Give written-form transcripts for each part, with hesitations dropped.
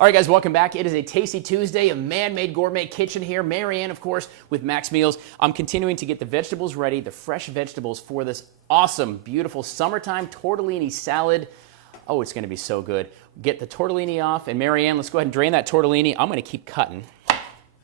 All right, guys, welcome back. It is a tasty Tuesday, a Man-Made Gourmet kitchen here. Marianne, of course, with Max Meals. I'm continuing to get the vegetables ready, the fresh vegetables for this awesome, beautiful summertime tortellini salad. Oh, it's going to be so good. Get the tortellini off, and Marianne, let's go ahead and drain that tortellini. I'm going to keep cutting.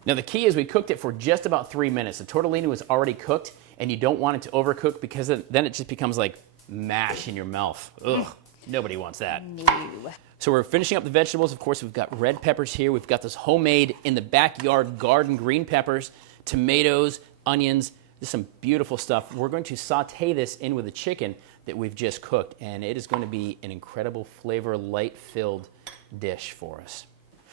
Now, the key is we cooked it for just about 3 minutes. The tortellini was already cooked, and you don't want it to overcook because then it just becomes like mash in your mouth. Ugh, nobody wants that. No. So we're finishing up the vegetables. Of course, we've got red peppers here. We've got this homemade in the backyard garden green peppers, tomatoes, onions, just some beautiful stuff. We're going to saute this in with the chicken that we've just cooked, and it is going to be an incredible flavor, light-filled dish for us.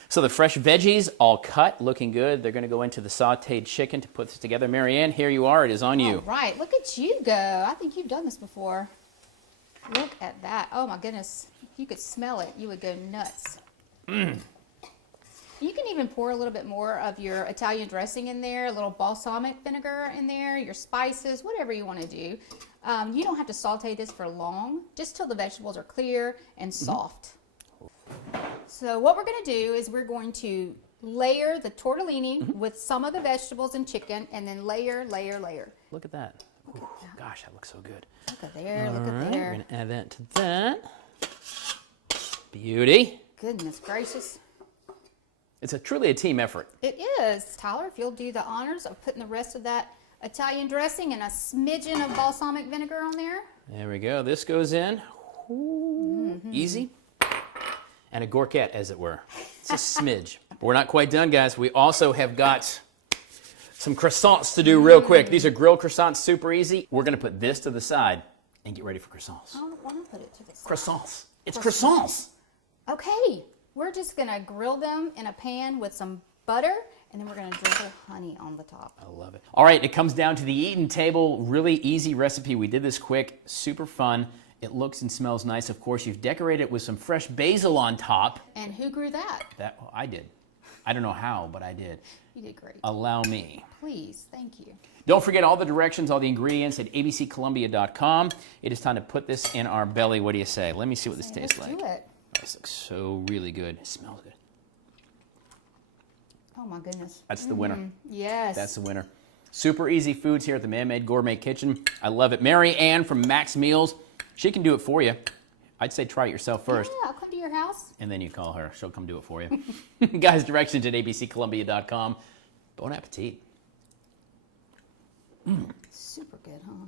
So the fresh veggies all cut, looking good. They're going to go into the sauteed chicken to put this together. Marianne, here you are. It is on you. All right, look at you go. I think you've done this before. Look at that. Oh my goodness. If you could smell it, you would go nuts. You can even pour a little bit more of your Italian dressing in there, a little balsamic vinegar in there, your spices, whatever you want to do. You don't have to saute this for long, just till the vegetables are clear and soft. So what we're going to do is we're going to layer the tortellini with some of the vegetables and chicken, and then layer, layer, layer. Look at that. Ooh, gosh, that looks so good. Look at there, look All at right, there. we're going to add that to that. Beauty. Goodness gracious. It's truly a team effort. It is. Tyler, if you'll do the honors of putting the rest of that Italian dressing and a smidgen of balsamic vinegar on there. There we go. This goes in. Ooh, easy. And a gourquette, as it were. It's a smidge. But we're not quite done, guys. We also have got some croissants to do real quick. These are grilled croissants, super easy. We're going to put this to the side and get ready for croissants. I don't want to put it to the side. Croissants. It's croissants. Okay. We're just going to grill them in a pan with some butter, and then we're going to drizzle honey on the top. I love it. All right, it comes down to the eating table. Really easy recipe. We did this quick, super fun. It looks and smells nice. Of course, you've decorated it with some fresh basil on top. And who grew that? Well, I did. I don't know how, but I did. You did great. Allow me. Please, thank you. Don't forget all the directions, all the ingredients at abccolumbia.com. It is time to put this in our belly. What do you say? Let me see what this tastes like. Let's do it. This looks so really good. It smells good. Oh my goodness. That's the winner. Yes. That's the winner. Super easy foods here at the Man-Made Gourmet Kitchen. I love it. Mary Ann from Max Meals, she can do it for you. I'd say try it yourself first. Yeah, I'll come to your house. And then you call her. She'll come do it for you. Guys, directions at abccolumbia.com. Bon appetit. Super good, huh?